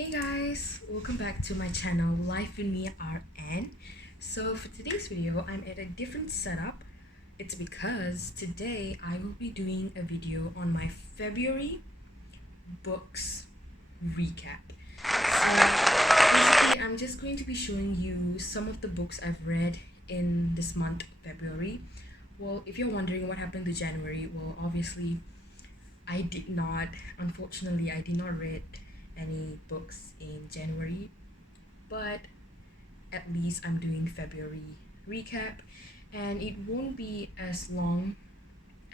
Hey guys, welcome back to my channel Life with me RN. So for today's video, I'm at a different setup. It's because today I will be doing a video on my February books recap. So basically, I'm just going to be showing you some of the books I've read in this month, February. Well, if you're wondering what happened to January, well, obviously unfortunately, I did not read any books in January, but at least I'm doing February recap, and it won't be as long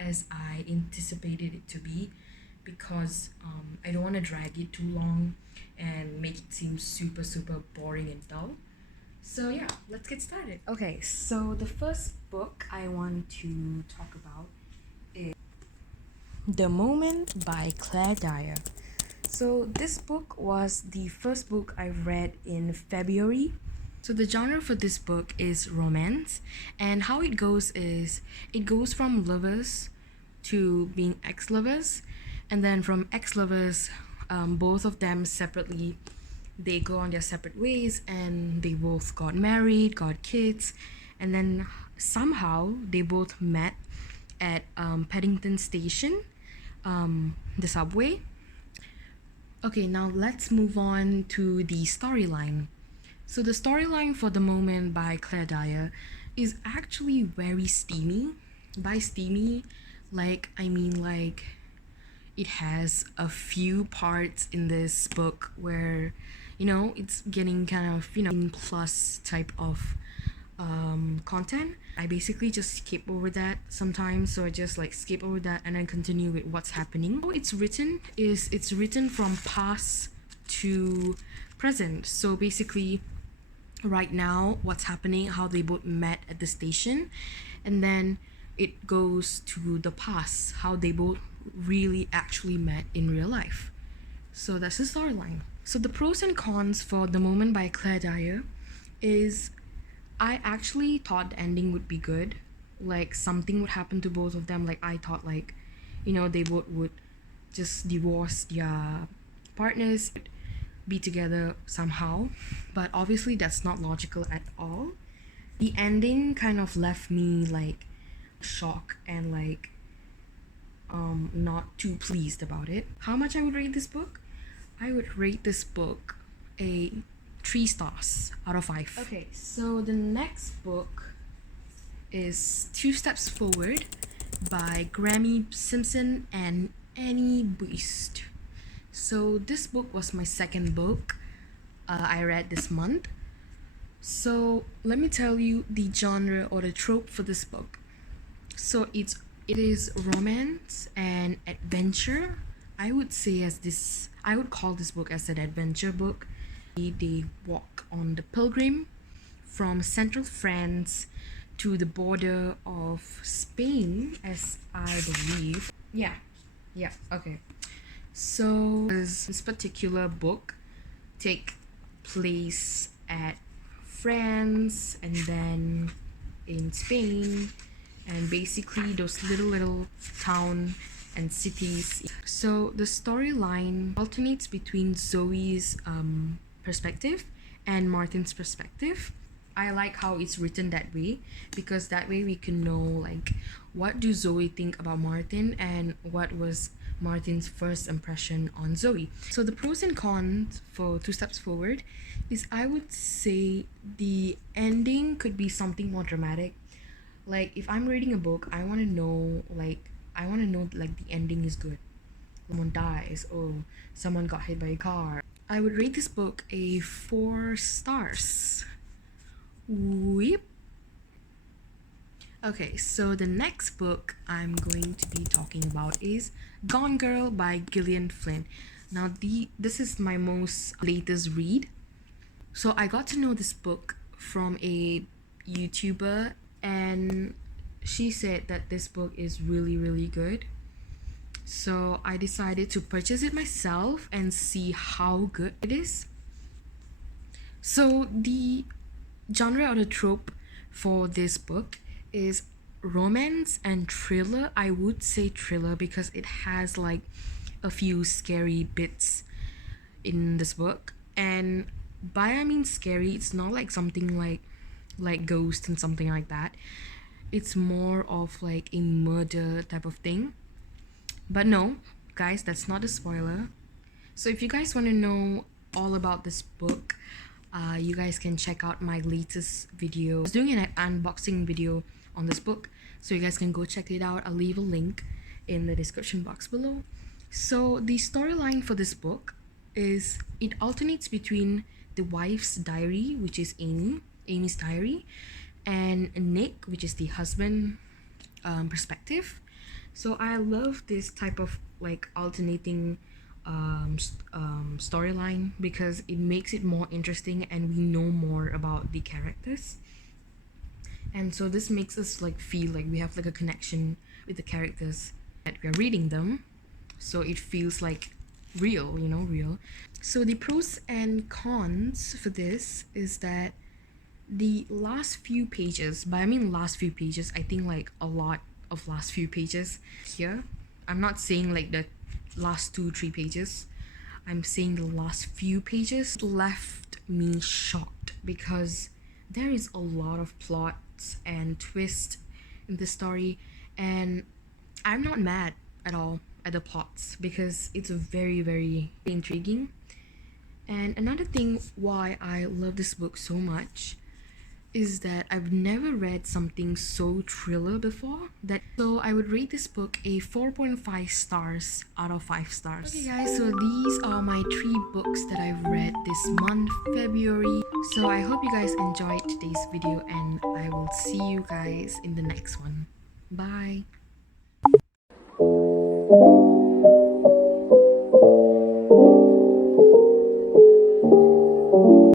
as I anticipated it to be because I don't want to drag it too long and make it seem super boring and dull. So yeah, let's get started. Okay, so the first book I want to talk about is The Moment by Claire Dyer. So this book was the first book I read in February. So the genre for this book is romance, and how it goes is it goes from lovers to being ex-lovers, and then from ex-lovers, both of them separately, they go on their separate ways, and they both got married, got kids, and then somehow they both met at Paddington Station, the subway. Okay, now let's move on to the storyline. So the storyline for The Moment by Claire Dyer is actually very steamy. By steamy, I mean it has a few parts in this book where, it's getting kind of, plus type of content. I basically just skip over that sometimes, so I just skip over that and then continue with what's happening. How it's written from past to present. So basically, right now, what's happening, how they both met at the station, and then it goes to the past, how they both really actually met in real life. So that's the storyline. So the pros and cons for The Moment by Claire Dyer is I actually thought the ending would be good. Something would happen to both of them. I thought they both would just divorce their partners, be together somehow. But obviously that's not logical at all. The ending kind of left me shocked and not too pleased about it. How much I would rate this book? I would rate this book a 3 stars out of 5. Okay, so the next book is Two Steps Forward by Grammy Simpson and Annie Buist. So this book was my second book I read this month. So let me tell you the genre or the trope for this book. So it is romance and adventure. I would call this book as an adventure book. They walk on the pilgrim from central France to the border of Spain, as I believe. Yeah, okay. So this particular book take place at France and then in Spain, and basically those little town and cities. So the storyline alternates between Zoe's perspective and Martin's perspective. I like how it's written that way because that way we can know what do Zoe think about Martin and what was Martin's first impression on Zoe. So the pros and cons for Two Steps Forward is I would say the ending could be something more dramatic. If I'm reading a book, I want to know the ending is good. Someone dies, or someone got hit by a car. I would rate this book a 4 stars. Weep. Okay, so the next book I'm going to be talking about is Gone Girl by Gillian Flynn. Now this is my most latest read. So I got to know this book from a YouTuber, and she said that this book is really good. So I decided to purchase it myself and see how good it is. So the genre or the trope for this book is romance and thriller. I would say thriller because it has a few scary bits in this book. And by I mean scary, it's not like something like ghost and something like that. It's more of like a murder type of thing. But no, guys, that's not a spoiler. So if you guys want to know all about this book, you guys can check out my latest video. I was doing an unboxing video on this book, so you guys can go check it out. I'll leave a link in the description box below. So the storyline for this book is it alternates between the wife's diary, which is Amy's diary, and Nick, which is the husband perspective. So I love this type of like alternating storyline because it makes it more interesting and we know more about the characters. And so this makes us like feel like we have like a connection with the characters that we're reading them. So it feels like real, real. So the pros and cons for this is that the last few pages, by I mean last few pages, I think like a lot of last few pages here. I'm not saying like the last 2-3 pages. I'm saying the last few pages left me shocked because there is a lot of plots and twists in the story, and I'm not mad at all at the plots because it's very, very intriguing. And another thing why I love this book so much is that I've never read something so thriller before. So I would rate this book a 4.5 stars out of 5 stars. Okay guys, so these are my 3 books that I've read this month, February. So I hope you guys enjoyed today's video and I will see you guys in the next one. Bye.